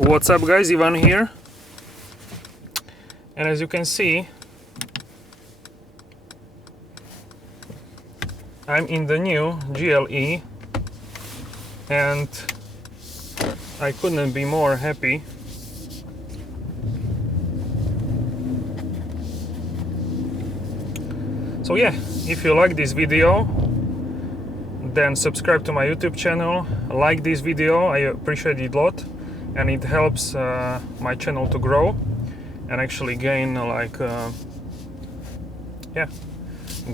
What's up guys, Ivan here, and as you can see I'm in the new GLE and I couldn't be more happy. So yeah, if you like this video then subscribe to my YouTube channel, like this video, I appreciate it a lot. And it helps my channel to grow and actually gain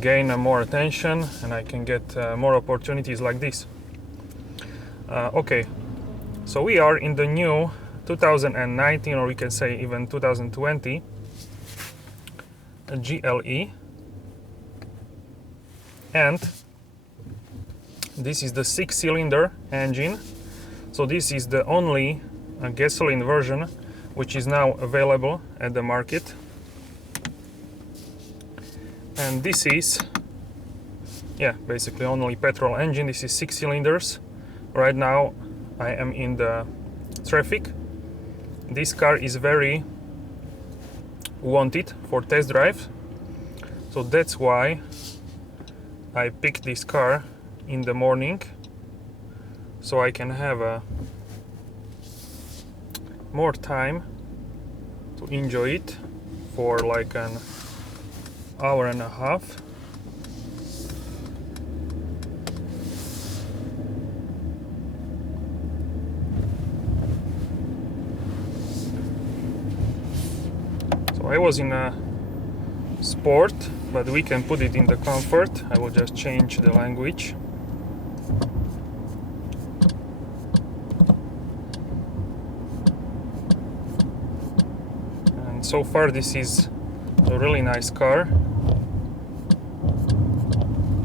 gain more attention, and I can get more opportunities like this. Okay, so we are in the new 2019, or we can say even 2020 GLE, and this is the 6-cylinder engine. So this is the only a gasoline version which is now available at the market, and this is basically only petrol engine. This is 6 cylinders. Right now I am in the traffic. This car is very wanted for test drive, so that's why I picked this car in the morning, so I can have more time to enjoy it for like an hour and a half. So I was in a sport, but we can put it in the comfort. I will just change the language. So far this is a really nice car.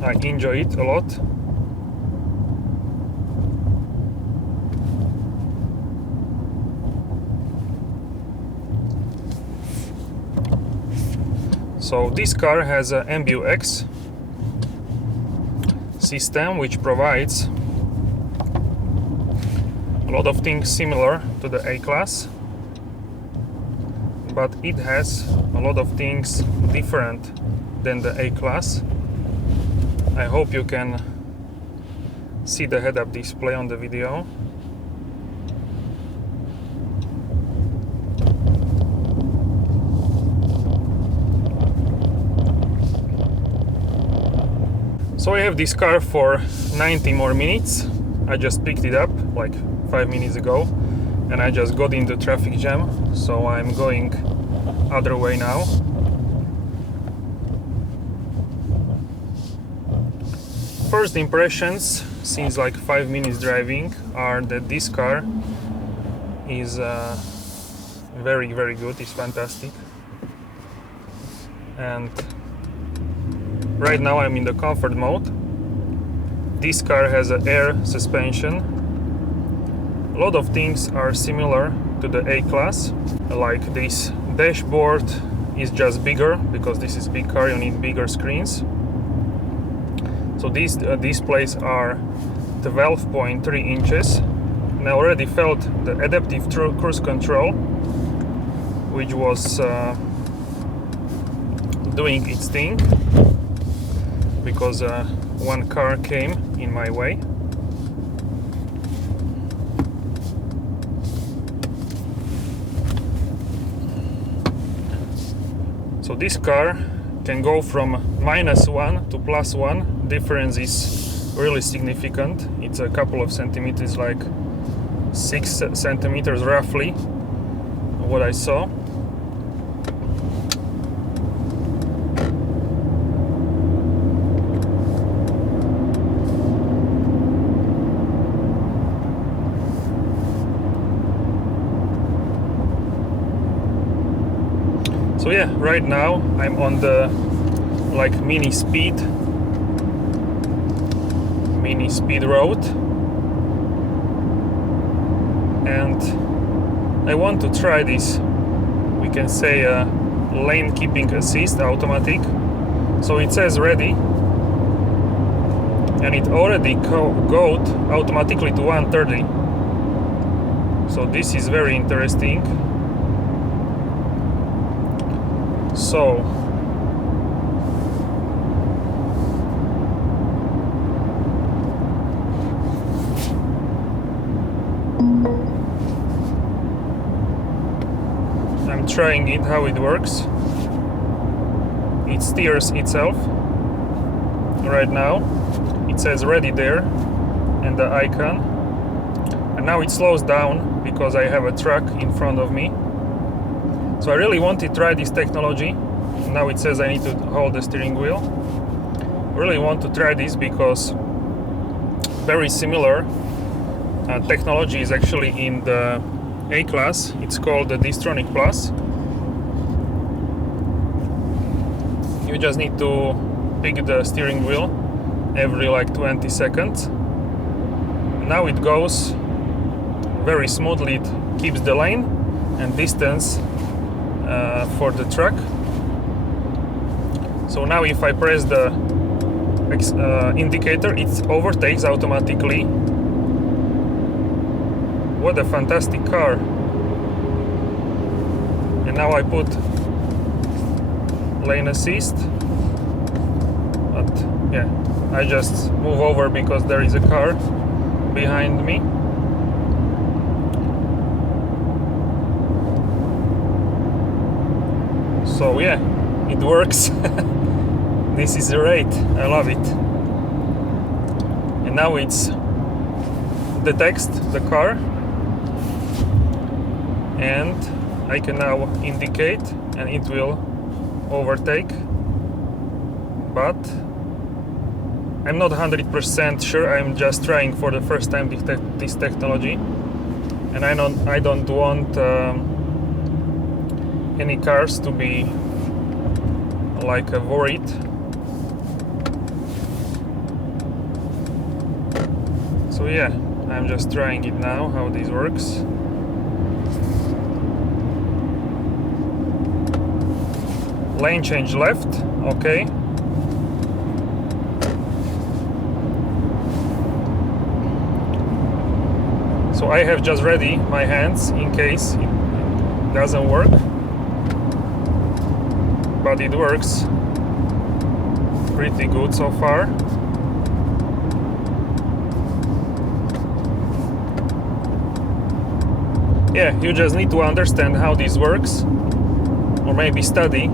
I enjoy it a lot. So this car has a MBUX system which provides a lot of things similar to the A-Class, but it has a lot of things different than the A-Class. I hope you can see the head-up display on the video. So I have this car for 90 more minutes. I just picked it up like 5 minutes ago, and I just got into traffic jam, so I'm going other way now. First impressions since like 5 minutes driving are that this car is very good, it's fantastic. And right now I'm in the comfort mode. This car has an air suspension. A lot of things are similar to the A-Class, like this dashboard is just bigger because this is big car, you need bigger screens. So these displays are 12.3 inches, and I already felt the adaptive cruise control, which was doing its thing because one car came in my way. So this car can go from -1 to +1. Difference is really significant. It's a couple of centimeters, like 6 centimeters roughly, what I saw. So yeah, right now I'm on the like mini speed road, and I want to try this, we can say lane keeping assist automatic. So it says ready, and it already got automatically to 130. So this is very interesting. So I'm trying it, how it works. It steers itself right now. It says ready there and the icon, and now it slows down because I have a truck in front of me. So I really want to try this technology. Now it says I need to hold the steering wheel. I really want to try this because very similar technology is actually in the A class. It's called the Distronic Plus. You just need to pick the steering wheel every like 20 seconds. Now it goes very smoothly. It keeps the lane and distance for the truck. So now if I press the indicator, it overtakes automatically. What a fantastic car. And now I put lane assist, but yeah, I just move over because there is a car behind me. So yeah, it works. This is great, I love it. And now it's detects the car, and I can now indicate and it will overtake, but I'm not 100% sure. I'm just trying for the first time this technology, and I don't want any cars to be like worried. So yeah, I'm just trying it now, how this works. Lane change left, okay. So I have just ready my hands in case it doesn't work, but it works pretty good so far. Yeah, you just need to understand how this works, or maybe study,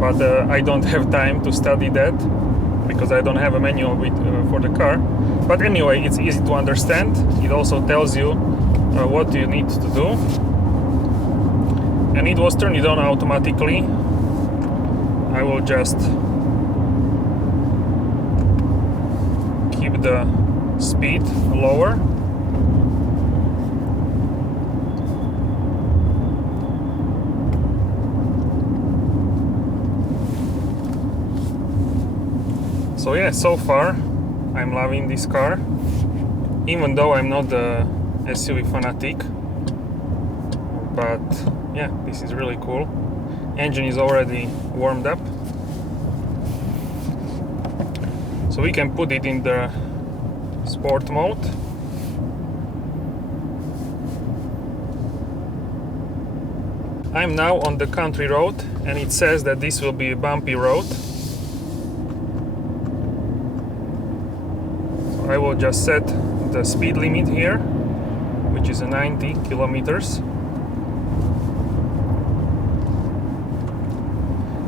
but I don't have time to study that because I don't have a manual for the car. But anyway, it's easy to understand. It also tells you what you need to do, and it was turned on automatically. I will just keep the speed lower. So yeah, so far I'm loving this car, even though I'm not the SUV fanatic. But yeah, this is really cool. Engine is already warmed up, so we can put it in the sport mode. I'm now on the country road, and it says that this will be a bumpy road. I will just set the speed limit here, which is 90 kilometers.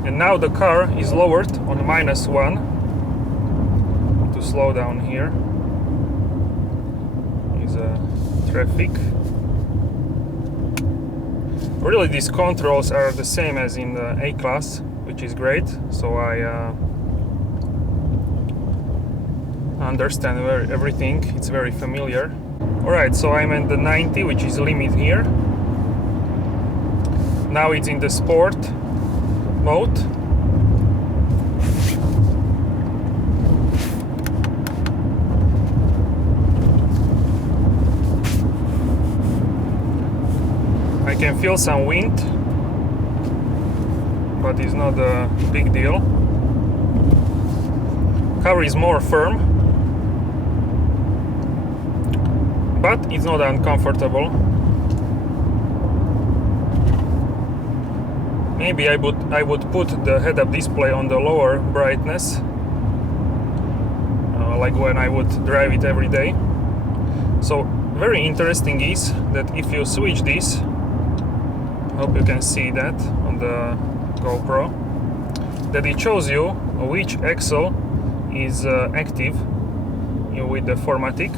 And now the car is lowered on -1 to slow down here. Is traffic. Really, these controls are the same as in the A class, which is great. So I understand everything. It's very familiar. Alright, so I'm at the 90, which is the limit here. Now it's in the sport mode. I can feel some wind, but it's not a big deal. Car is more firm, but it's not uncomfortable. Maybe I would put the head-up display on the lower brightness, like when I would drive it every day. So very interesting is that if you switch this, hope you can see that on the GoPro, that it shows you which axle is active with the 4matic.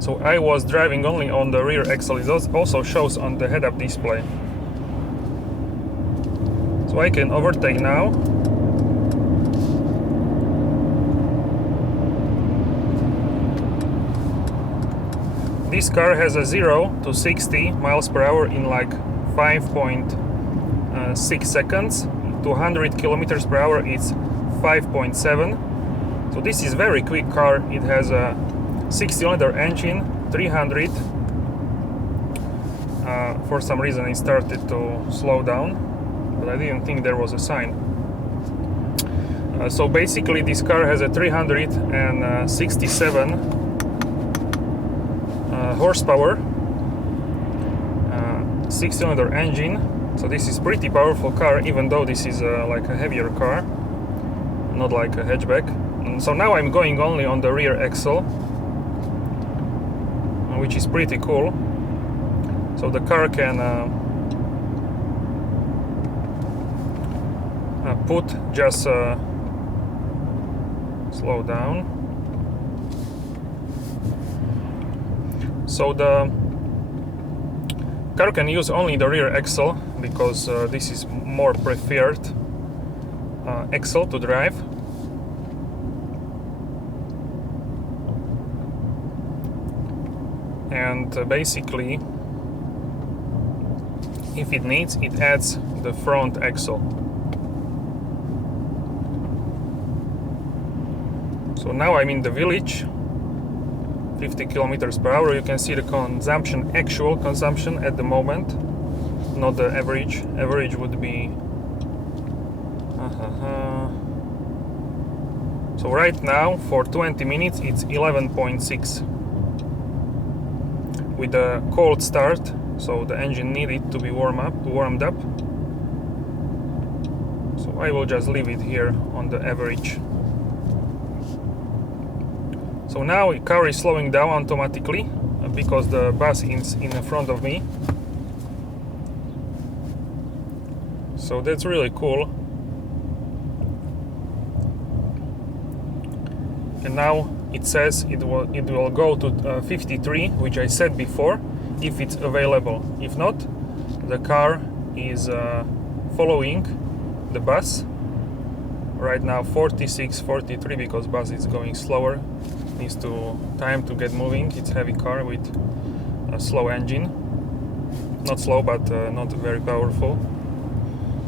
So I was driving only on the rear axle. It also shows on the head-up display. So I can overtake now. This car has a 0 to 60 miles per hour in like 5.6 seconds. To 100 kilometers per hour it's 5.7. So this is very quick car. It has a 6-cylinder engine, 300. For some reason it started to slow down, but I didn't think there was a sign. So basically this car has a 367 horsepower, 6-cylinder engine. So this is pretty powerful car, even though this is like a heavier car, not like a hatchback. And so now I'm going only on the rear axle, which is pretty cool. So the car can put just slow down. So the car can use only the rear axle because this is more preferred axle to drive. And basically, if it needs, it adds the front axle. So now I'm in the village, 50 kilometers per hour. You can see the consumption, actual consumption at the moment, not the average. Average would be so right now for 20 minutes it's 11.6 with a cold start, so the engine needed to be warmed up. So I will just leave it here on the average. So now the car is slowing down automatically because the bus is in front of me. So that's really cool. And now it says it will go to 53, which I said before, if it's available. If not, the car is following the bus. Right now 46, 43 because bus is going slower. Needs time to get moving. It's heavy car with a slow engine. Not slow, but not very powerful.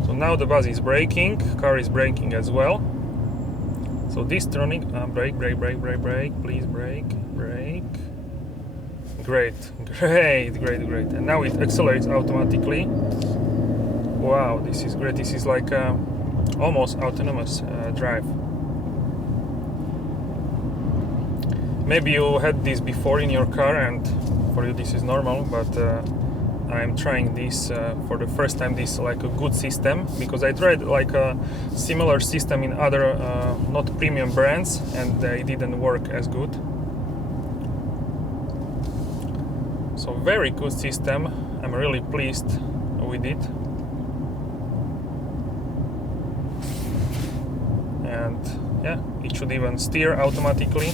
So now the bus is braking. Car is braking as well. So Distronic, brake, please brake. Great. And now it accelerates automatically. Wow, this is great. This is like almost autonomous drive. Maybe you had this before in your car and for you this is normal, but I'm trying this for the first time. This like a good system, because I tried like a similar system in other not premium brands and they didn't work as good. So very good system. I'm really pleased with it. And yeah, it should even steer automatically.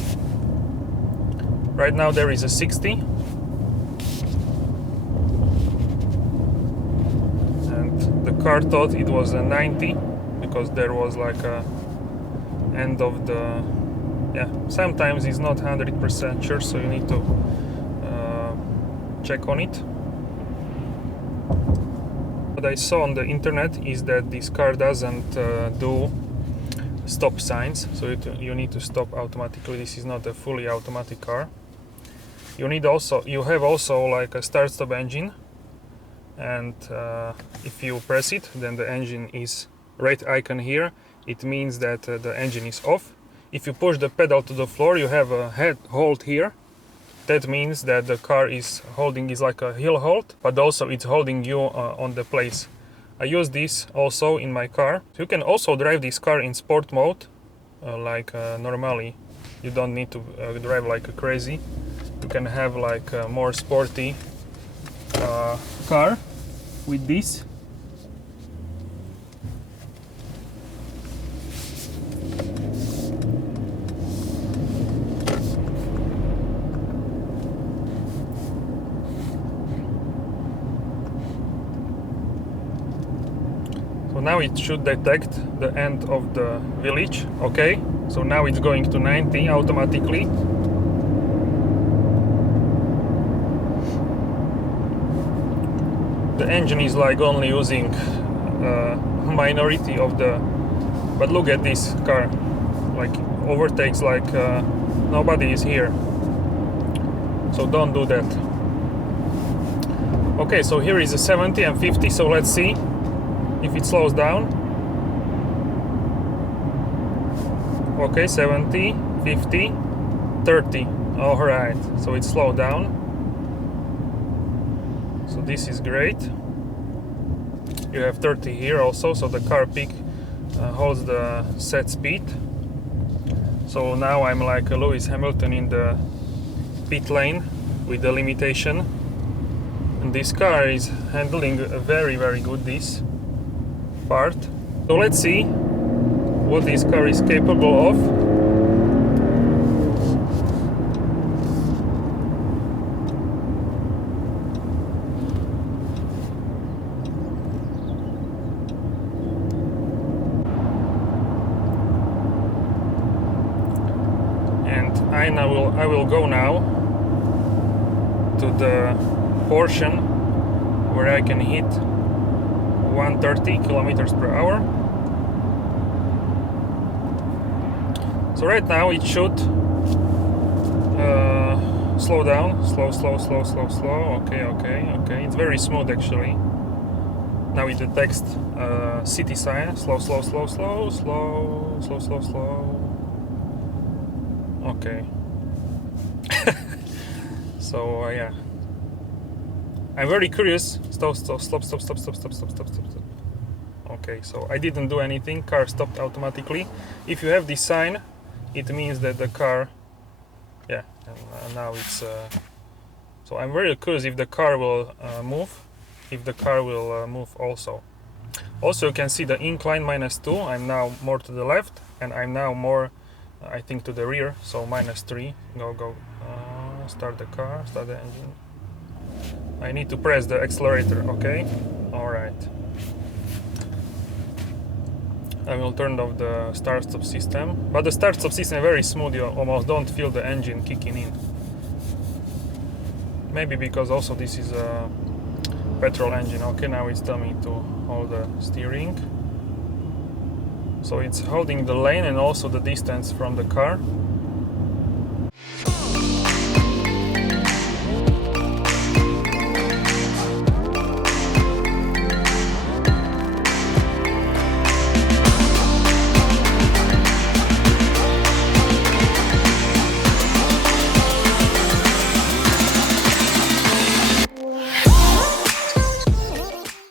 Right now there is a 60. And the car thought it was a 90 because there was like a end of the, yeah, sometimes it's not 100% sure, so you need to check on it. What I saw on the internet is that this car doesn't do stop signs, so you need to stop automatically. This is not a fully automatic car. You have also like a start-stop engine, and if you press it, then the engine is red icon here. It means that the engine is off. If you push the pedal to the floor, you have a head hold here, That means that the car is like a hill halt, but also it's holding you on the place. I use this also in my car. You can also drive this car in sport mode, normally. You don't need to drive like a crazy. You can have like a more sporty car with this. So now it should detect the end of the village. Okay, so now it's going to 90 automatically. The engine is like only using minority of the, but look at this car, like overtakes like nobody is here. So don't do that. Okay, so here is a 70 and 50, so let's see if it slows down. Okay, 70, 50, 30. All right, so it slowed down. So this is great. You have 30 here also, so the car peak holds the set speed. So now I'm like Lewis Hamilton in the pit lane with the limitation. And this car is handling very, very good this part. So let's see what this car is capable of. And I will go now to the portion where I can hit 130 kilometers per hour. So right now it should slow down, slow. Okay. It's very smooth actually. Now it detects city sign, slow. Okay. So yeah. I'm very curious. Stop. Okay, so I didn't do anything. Car stopped automatically. If you have this sign, it means that the car, yeah, and now it's. So I'm very curious if the car will move. If the car will move also. Also, you can see the incline -2. I'm now more to the left, and I'm now more, I think, to the rear. So -3. Go. Start the car. Start the engine. I need to press the accelerator, okay? Alright. I will turn off the start-stop system. But the start-stop system is very smooth, you almost don't feel the engine kicking in. Maybe because also this is a petrol engine. Okay, now it's telling me to hold the steering. So it's holding the lane and also the distance from the car.